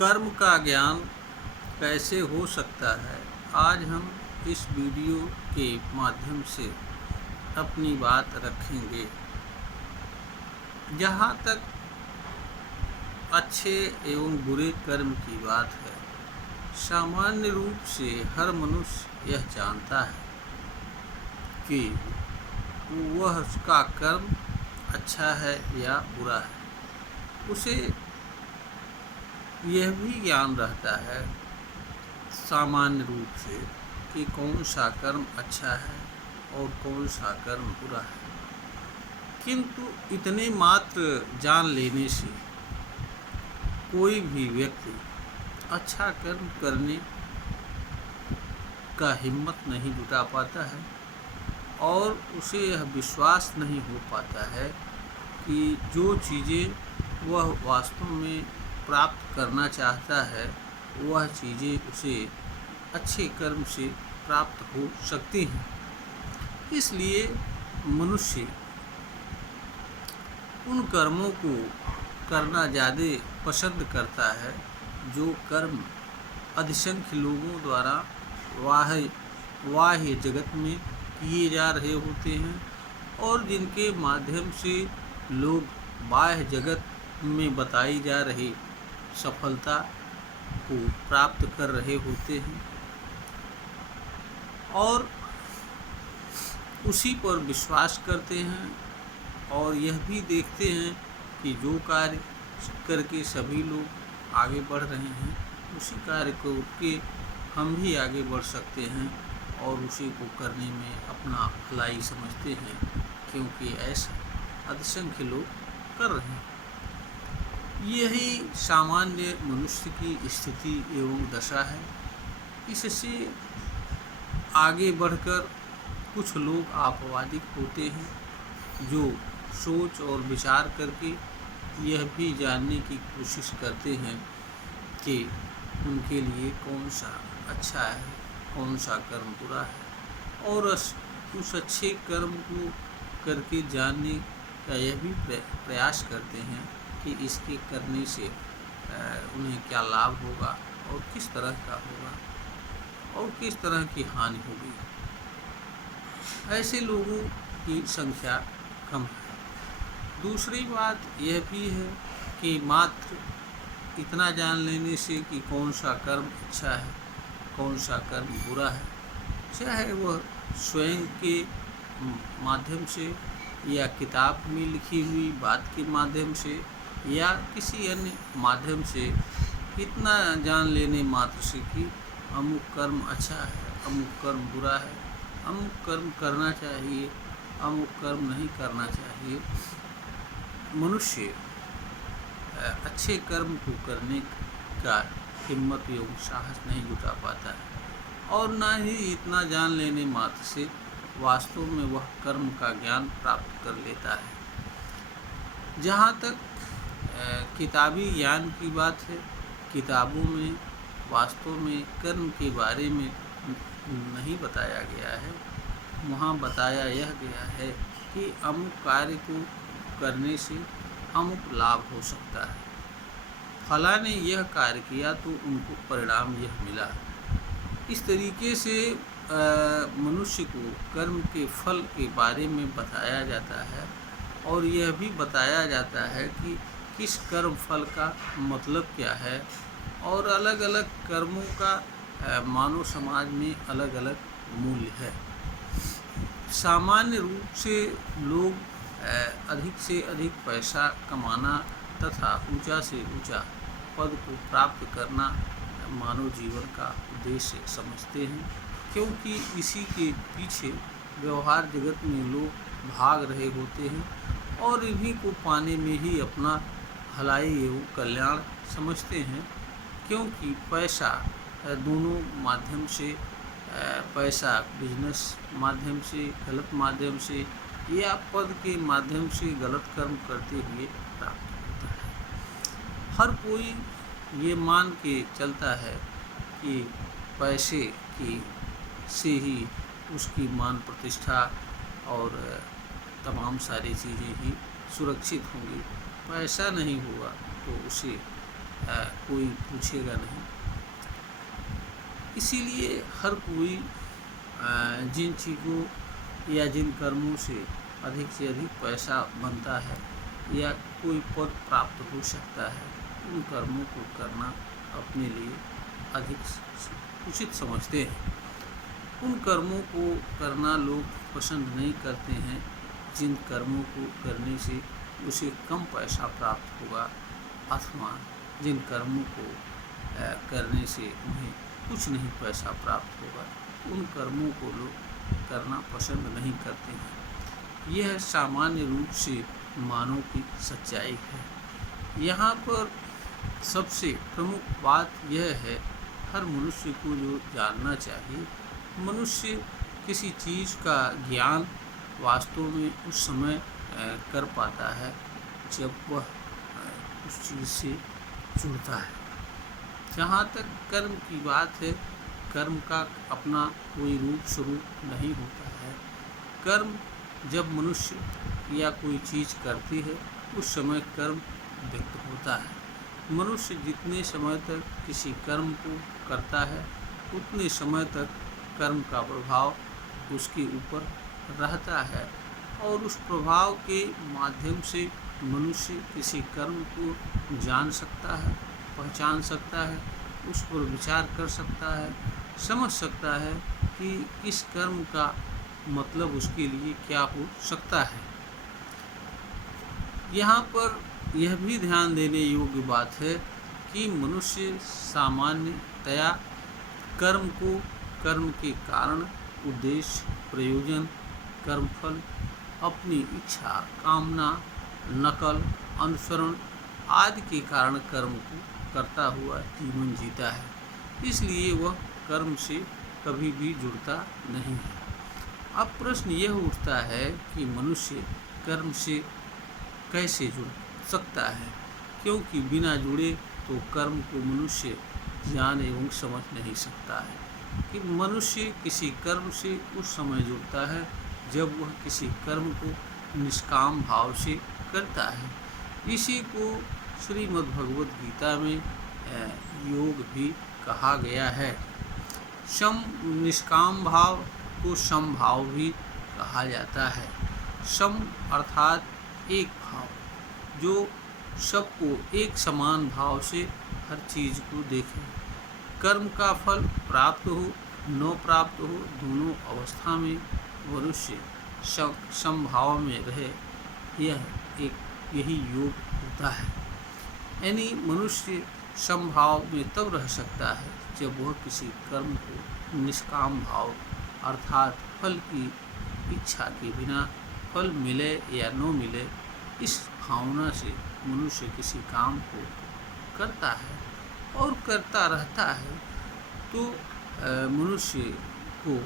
कर्म का ज्ञान कैसे हो सकता है, आज हम इस वीडियो के माध्यम से अपनी बात रखेंगे। जहाँ तक अच्छे एवं बुरे कर्म की बात है, सामान्य रूप से हर मनुष्य यह जानता है कि वह उसका कर्म अच्छा है या बुरा है। उसे यह भी ज्ञान रहता है सामान्य रूप से कि कौन सा कर्म अच्छा है और कौन सा कर्म बुरा है। किंतु इतने मात्र जान लेने से कोई भी व्यक्ति अच्छा कर्म करने का हिम्मत नहीं जुटा पाता है और उसे यह विश्वास नहीं हो पाता है कि जो चीज़ें वह वास्तव में प्राप्त करना चाहता है वह चीज़ें उसे अच्छे कर्म से प्राप्त हो सकती हैं। इसलिए मनुष्य उन कर्मों को करना ज़्यादा पसंद करता है जो कर्म अधिसंख्य लोगों द्वारा बाह्य जगत में किए जा रहे होते हैं और जिनके माध्यम से लोग बाह्य जगत में बताई जा रही सफलता को प्राप्त कर रहे होते हैं और उसी पर विश्वास करते हैं और यह भी देखते हैं कि जो कार्य करके सभी लोग आगे बढ़ रहे हैं उसी कार्य को के हम भी आगे बढ़ सकते हैं और उसी को करने में अपना भलाई समझते हैं, क्योंकि ऐसा अधिसंख्य लोग कर रहे हैं। यही सामान्य मनुष्य की स्थिति एवं दशा है। इससे आगे बढ़कर कुछ लोग आपवादिक होते हैं जो सोच और विचार करके यह भी जानने की कोशिश करते हैं कि उनके लिए कौन सा अच्छा है, कौन सा कर्म बुरा है और उस अच्छे कर्म को करके जानने का यह भी प्रयास करते हैं कि इसके करने से उन्हें क्या लाभ होगा और किस तरह का होगा और किस तरह की हानि होगी। ऐसे लोगों की संख्या कम है। दूसरी बात यह भी है कि मात्र इतना जान लेने से कि कौन सा कर्म अच्छा है, कौन सा कर्म बुरा है, चाहे वह स्वयं के माध्यम से या किताब में लिखी हुई बात के माध्यम से या किसी अन्य माध्यम से, इतना जान लेने मात्र से कि अमुक कर्म अच्छा है, अमुक कर्म बुरा है, अमुक कर्म करना चाहिए, अमुक कर्म नहीं करना चाहिए, मनुष्य अच्छे कर्म को करने का हिम्मत एवं साहस नहीं जुटा पाता है और न ही इतना जान लेने मात्र से वास्तव में वह कर्म का ज्ञान प्राप्त कर लेता है। जहाँ तक किताबी ज्ञान की बात है, किताबों में वास्तव में कर्म के बारे में नहीं बताया गया है। वहाँ बताया यह गया है कि अमुक कार्य को करने से अमुक लाभ हो सकता है, फला ने यह कार्य किया तो उनको परिणाम यह मिला। इस तरीके से मनुष्य को कर्म के फल के बारे में बताया जाता है और यह भी बताया जाता है कि किस कर्म फल का मतलब क्या है और अलग अलग कर्मों का मानव समाज में अलग अलग मूल्य है। सामान्य रूप से लोग अधिक से अधिक पैसा कमाना तथा ऊंचा से ऊंचा पद को प्राप्त करना मानव जीवन का उद्देश्य समझते हैं, क्योंकि इसी के पीछे व्यवहार जगत में लोग भाग रहे होते हैं और इन्हीं को पाने में ही अपना भलाई एवं कल्याण समझते हैं। क्योंकि पैसा दोनों माध्यम से, पैसा बिजनेस माध्यम से, गलत माध्यम से या पद के माध्यम से गलत कर्म करते हुए प्राप्त होता है। हर कोई ये मान के चलता है कि पैसे की से ही उसकी मान प्रतिष्ठा और तमाम सारी चीज़ें ही सुरक्षित होंगी। पैसा नहीं हुआ तो उसे कोई पूछेगा नहीं। इसीलिए हर कोई जिन चीज़ों या जिन कर्मों से अधिक पैसा बनता है या कोई पद प्राप्त हो सकता है, उन कर्मों को करना अपने लिए अधिक उचित समझते हैं। उन कर्मों को करना लोग पसंद नहीं करते हैं जिन कर्मों को करने से उसे कम पैसा प्राप्त होगा, अथवा जिन कर्मों को करने से उन्हें कुछ नहीं पैसा प्राप्त होगा, उन कर्मों को लोग करना पसंद नहीं करते हैं। यह सामान्य रूप से मानव की सच्चाई है। यहाँ पर सबसे प्रमुख बात यह है, हर मनुष्य को जो जानना चाहिए, मनुष्य किसी चीज़ का ज्ञान वास्तव में उस समय कर पाता है जब वह उस चीज़ से जुड़ता है। जहाँ तक कर्म की बात है, कर्म का अपना कोई रूप स्वरूप नहीं होता है। कर्म जब मनुष्य या कोई चीज़ करती है, उस समय कर्म व्यक्त होता है। मनुष्य जितने समय तक किसी कर्म को करता है, उतने समय तक कर्म का प्रभाव उसके ऊपर रहता है, और उस प्रभाव के माध्यम से मनुष्य किसी कर्म को जान सकता है, पहचान सकता है, उस पर विचार कर सकता है, समझ सकता है कि इस कर्म का मतलब उसके लिए क्या हो सकता है। यहाँ पर यह भी ध्यान देने योग्य बात है कि मनुष्य सामान्यतया कर्म को कर्म के कारण, उद्देश्य, प्रयोजन, कर्मफल, अपनी इच्छा, कामना, नकल, अनुसरण आदि के कारण कर्म को करता हुआ जीवन जीता है। इसलिए वह कर्म से कभी भी जुड़ता नहीं है। अब प्रश्न यह उठता है कि मनुष्य कर्म से कैसे जुड़ सकता है, क्योंकि बिना जुड़े तो कर्म को मनुष्य जान एवं समझ नहीं सकता है। कि मनुष्य किसी कर्म से उस समय जुड़ता है जब वह किसी कर्म को निष्काम भाव से करता है। इसी को श्रीमद् भगवद गीता में योग भी कहा गया है। निष्काम भाव को सम भाव भी कहा जाता है। सम अर्थात एक भाव, जो सबको एक समान भाव से हर चीज़ को देखे। कर्म का फल प्राप्त हो न प्राप्त हो, दोनों अवस्था में मनुष्य समभाव में रहे, यही योग होता है। यानी मनुष्य समभाव में तब रह सकता है जब वह किसी कर्म को निष्काम भाव अर्थात फल की इच्छा के बिना, फल मिले या न मिले, इस भावना से मनुष्य किसी काम को करता है और करता रहता है, तो मनुष्य को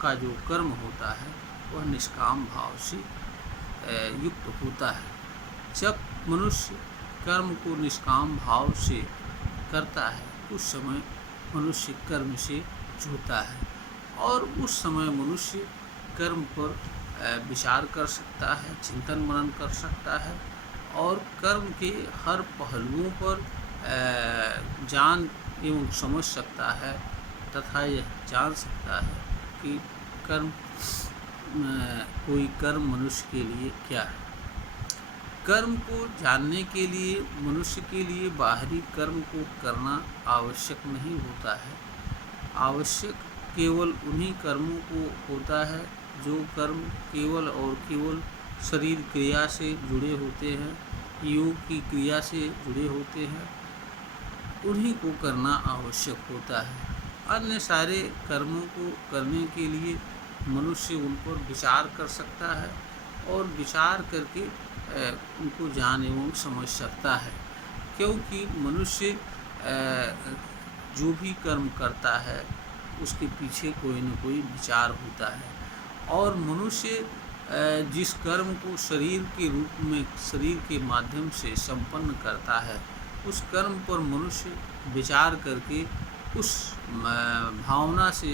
का जो कर्म होता है वह निष्काम भाव से युक्त होता है। जब मनुष्य कर्म को निष्काम भाव से करता है, उस समय मनुष्य कर्म से जुड़ता है, और उस समय मनुष्य कर्म पर विचार कर सकता है, चिंतन मनन कर सकता है, और कर्म के हर पहलुओं पर जान एवं समझ सकता है, तथा यह जान सकता है कि कोई कर्म मनुष्य के लिए क्या है। कर्म को जानने के लिए मनुष्य के लिए बाहरी कर्म को करना आवश्यक नहीं होता है। आवश्यक केवल उन्हीं कर्मों को होता है जो कर्म केवल और केवल शरीर क्रिया से जुड़े होते हैं, योग की क्रिया से जुड़े होते हैं, उन्हीं को करना आवश्यक होता है। अन्य सारे कर्मों को करने के लिए मनुष्य उन पर विचार कर सकता है और विचार करके उनको जान एवं समझ सकता है, क्योंकि मनुष्य जो भी कर्म करता है उसके पीछे कोई न कोई विचार होता है, और मनुष्य जिस कर्म को शरीर के रूप में, शरीर के माध्यम से संपन्न करता है, उस कर्म पर मनुष्य विचार करके उस भावना से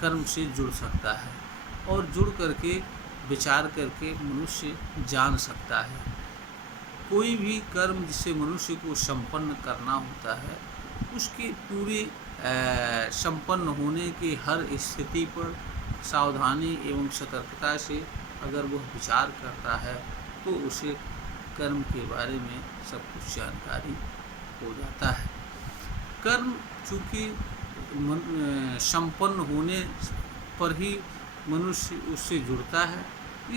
कर्म से जुड़ सकता है, और जुड़ करके विचार करके मनुष्य जान सकता है। कोई भी कर्म जिसे मनुष्य को संपन्न करना होता है, उसके पूरे संपन्न होने की हर स्थिति पर सावधानी एवं सतर्कता से अगर वह विचार करता है तो उसे कर्म के बारे में सब कुछ जानकारी हो जाता है। कर्म चूँकि संपन्न होने पर ही मनुष्य उससे जुड़ता है,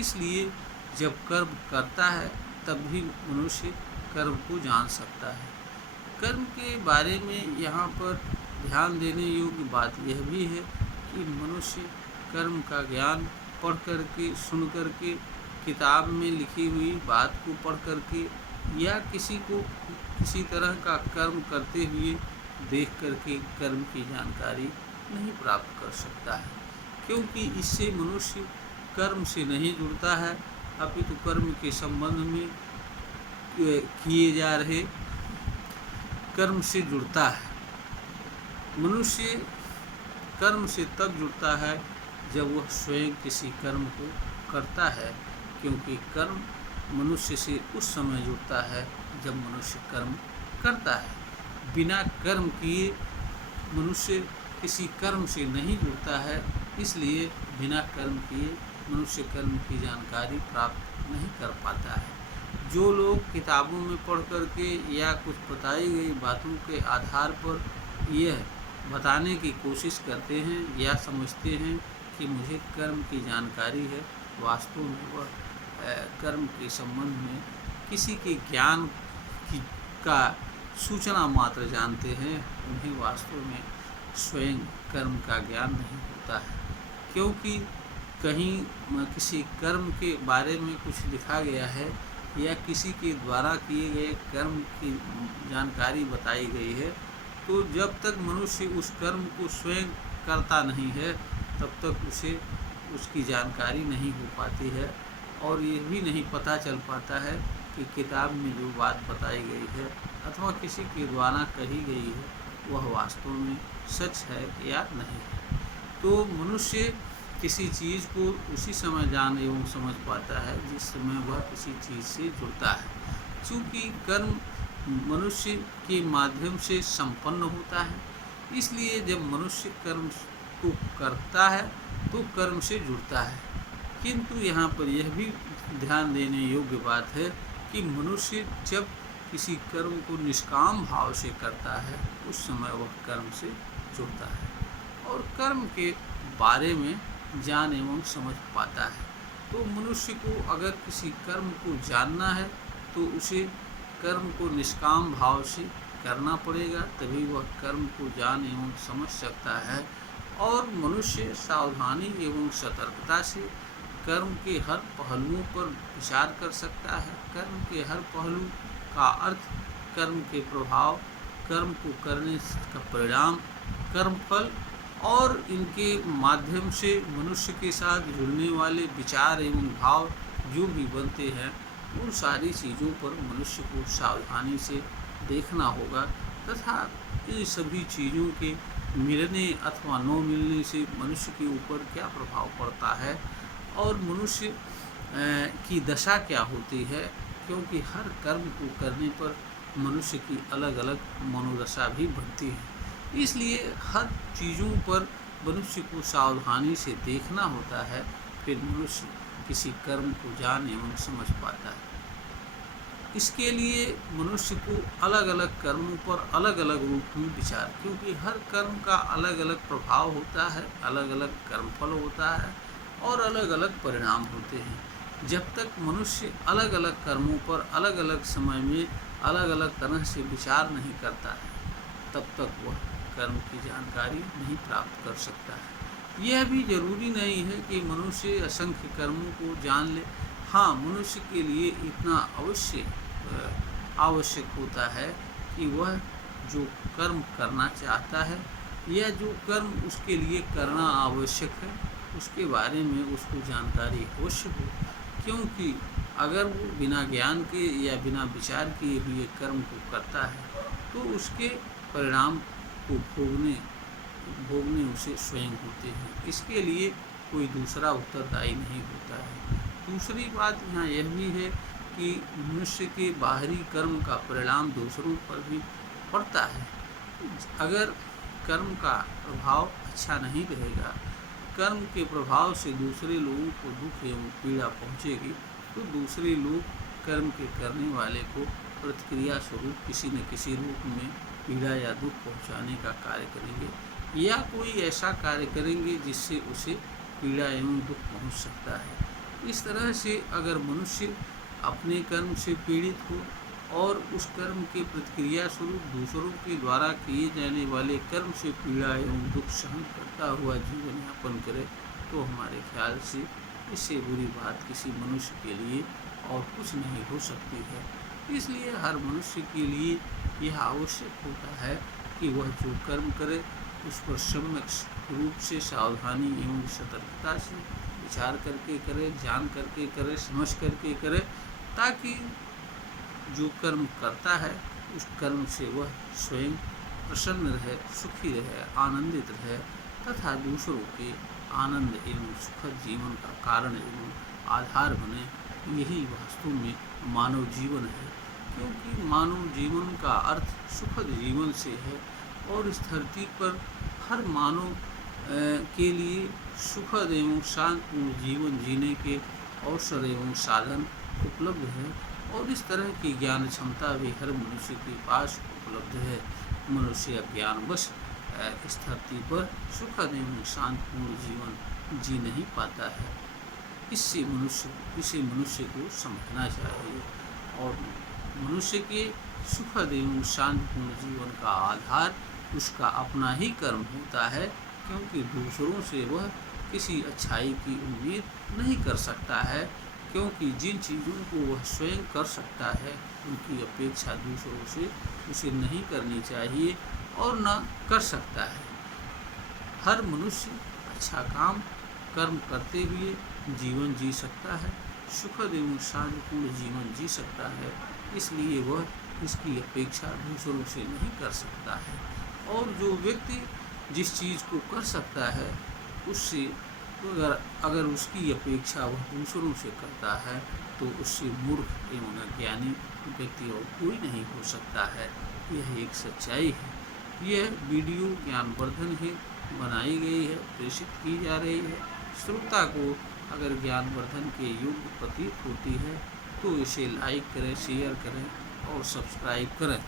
इसलिए जब कर्म करता है तब भी मनुष्य कर्म को जान सकता है। कर्म के बारे में यहाँ पर ध्यान देने योग्य बात यह भी है कि मनुष्य कर्म का ज्ञान पढ़ कर के, सुन कर के, किताब में लिखी हुई बात को पढ़ कर के या किसी को किसी तरह का कर्म करते हुए देख कर के कर्म की जानकारी नहीं प्राप्त कर सकता है, क्योंकि इससे मनुष्य कर्म से नहीं जुड़ता है, अपितु कर्म के संबंध में किए जा रहे कर्म से जुड़ता है। मनुष्य कर्म से तब जुड़ता है जब वह स्वयं किसी कर्म को करता है, क्योंकि कर्म मनुष्य से उस समय जुड़ता है जब मनुष्य कर्म करता है। बिना कर्म किए मनुष्य किसी कर्म से नहीं जुड़ता है, इसलिए बिना कर्म किए मनुष्य कर्म की जानकारी प्राप्त नहीं कर पाता है। जो लोग किताबों में पढ़ कर के या कुछ बताई गई बातों के आधार पर यह बताने की कोशिश करते हैं या समझते हैं कि मुझे कर्म की जानकारी है, वास्तव में वह कर्म के संबंध में किसी के ज्ञान का सूचना मात्र जानते हैं। उन्हें वास्तव में स्वयं कर्म का ज्ञान नहीं होता है, क्योंकि कहीं किसी कर्म के बारे में कुछ लिखा गया है या किसी के द्वारा किए गए कर्म की जानकारी बताई गई है, तो जब तक मनुष्य उस कर्म को स्वयं करता नहीं है तब तक उसे उसकी जानकारी नहीं हो पाती है, और ये भी नहीं पता चल पाता है कि किताब में जो बात बताई गई है अथवा किसी के द्वारा कही गई है वह वास्तव में सच है या नहीं है। तो मनुष्य किसी चीज़ को उसी समय जान एवं समझ पाता है जिस समय वह किसी चीज़ से जुड़ता है। चूँकि कर्म मनुष्य के माध्यम से संपन्न होता है, इसलिए जब मनुष्य कर्म को करता है तो कर्म से जुड़ता है। किंतु यहाँ पर यह भी ध्यान देने योग्य बात है कि मनुष्य जब किसी कर्म को निष्काम भाव से करता है उस समय वह कर्म से जुड़ता है और कर्म के बारे में जान एवं समझ पाता है। तो मनुष्य को अगर किसी कर्म को जानना है तो उसे कर्म को निष्काम भाव से करना पड़ेगा, तभी वह कर्म को जान एवं समझ सकता है। और मनुष्य सावधानी एवं सतर्कता से कर्म के हर पहलुओं पर विचार कर सकता है। कर्म के हर पहलू का अर्थ, कर्म के प्रभाव, कर्म को करने का परिणाम, कर्मफल और इनके माध्यम से मनुष्य के साथ जुड़ने वाले विचार एवं भाव जो भी बनते हैं, उन सारी चीज़ों पर मनुष्य को सावधानी से देखना होगा तथा इन सभी चीज़ों के मिलने अथवा न मिलने से मनुष्य के ऊपर क्या प्रभाव पड़ता है और मनुष्य की दशा क्या होती है, क्योंकि हर कर्म को करने पर मनुष्य की अलग अलग मनोदशा भी बनती है। इसलिए हर चीज़ों पर मनुष्य को सावधानी से देखना होता है, फिर मनुष्य किसी कर्म को जान एवं समझ पाता है। इसके लिए मनुष्य को अलग अलग कर्मों पर अलग अलग रूप में विचार, क्योंकि हर कर्म का अलग अलग प्रभाव होता है, अलग अलग कर्मफल होता है और अलग अलग परिणाम होते हैं। जब तक मनुष्य अलग अलग कर्मों पर अलग अलग समय में अलग अलग तरह से विचार नहीं करता है, तब तक वह कर्म की जानकारी नहीं प्राप्त कर सकता है। यह भी जरूरी नहीं है कि मनुष्य असंख्य कर्मों को जान ले। हाँ, मनुष्य के लिए इतना आवश्यक होता है कि वह जो कर्म करना चाहता है या जो कर्म उसके लिए करना आवश्यक है उसके बारे में उसको जानकारी अवश्य हो, क्योंकि अगर वो बिना ज्ञान के या बिना विचार किए हुए कर्म को करता है तो उसके परिणाम को भोगने उसे स्वयं होते हैं। इसके लिए कोई दूसरा उत्तरदायी नहीं होता है। दूसरी बात यहाँ यह भी है कि मनुष्य के बाहरी कर्म का परिणाम दूसरों पर भी पड़ता है। अगर कर्म का प्रभाव अच्छा नहीं रहेगा, कर्म के प्रभाव से दूसरे लोगों को दुख एवं पीड़ा पहुँचेगी, तो दूसरे लोग कर्म के करने वाले को प्रतिक्रिया स्वरूप किसी न किसी रूप में पीड़ा या दुख पहुँचाने का कार्य करेंगे, या कोई ऐसा कार्य करेंगे जिससे उसे पीड़ा एवं दुख पहुँच सकता है। इस तरह से अगर मनुष्य अपने कर्म से पीड़ित हो और उस कर्म के प्रतिक्रिया स्वरूप दूसरों के द्वारा किए जाने वाले कर्म से पीड़ा एवं दुख सहन करता हुआ जीवन यापन करे, तो हमारे ख्याल से इससे बुरी बात किसी मनुष्य के लिए और कुछ नहीं हो सकती है। इसलिए हर मनुष्य के लिए यह आवश्यक होता है कि वह जो कर्म करे उस पर सम्यक रूप से सावधानी एवं सतर्कता से विचार करके करे, जान करके करे, समझ करके करे, ताकि जो कर्म करता है उस कर्म से वह स्वयं प्रसन्न रहे, सुखी रहे, आनंदित रहे तथा दूसरों के आनंद एवं सुखद जीवन का कारण एवं आधार बने। यही वास्तव में मानव जीवन है, क्योंकि मानव जीवन का अर्थ सुखद जीवन से है और इस धरती पर हर मानव के लिए सुखद एवं शांतिपूर्ण जीवन जीने के अवसर एवं साधन उपलब्ध है और इस तरह की ज्ञान क्षमता भी हर मनुष्य के पास उपलब्ध है। मनुष्य अज्ञानवश इस धरती पर सुखद एवं शांतिपूर्ण जीवन जी नहीं पाता है। इसे मनुष्य को समझना चाहिए और मनुष्य के सुखद एवं शांतिपूर्ण जीवन का आधार उसका अपना ही कर्म होता है, क्योंकि दूसरों से वह किसी अच्छाई की उम्मीद नहीं कर सकता है, क्योंकि जिन चीज़ों को वह स्वयं कर सकता है उनकी अपेक्षा दूसरों से उसे नहीं करनी चाहिए और न कर सकता है। हर मनुष्य अच्छा कर्म करते हुए जीवन जी सकता है, सुखद एवं शांतिपूर्ण जीवन जी सकता है, इसलिए वह इसकी अपेक्षा दूसरों से नहीं कर सकता है। और जो व्यक्ति जिस चीज़ को कर सकता है उससे अगर उसकी अपेक्षा वह दूसरों से करता है तो उससे मूर्ख एवं अज्ञानी व्यक्ति और कोई नहीं हो सकता है। यह एक सच्चाई है। यह वीडियो ज्ञानवर्धन है, बनाई गई है, प्रेषित की जा रही है। श्रोता को अगर ज्ञानवर्धन के योग्य प्रतीत होती है तो इसे लाइक करें, शेयर करें और सब्सक्राइब करें।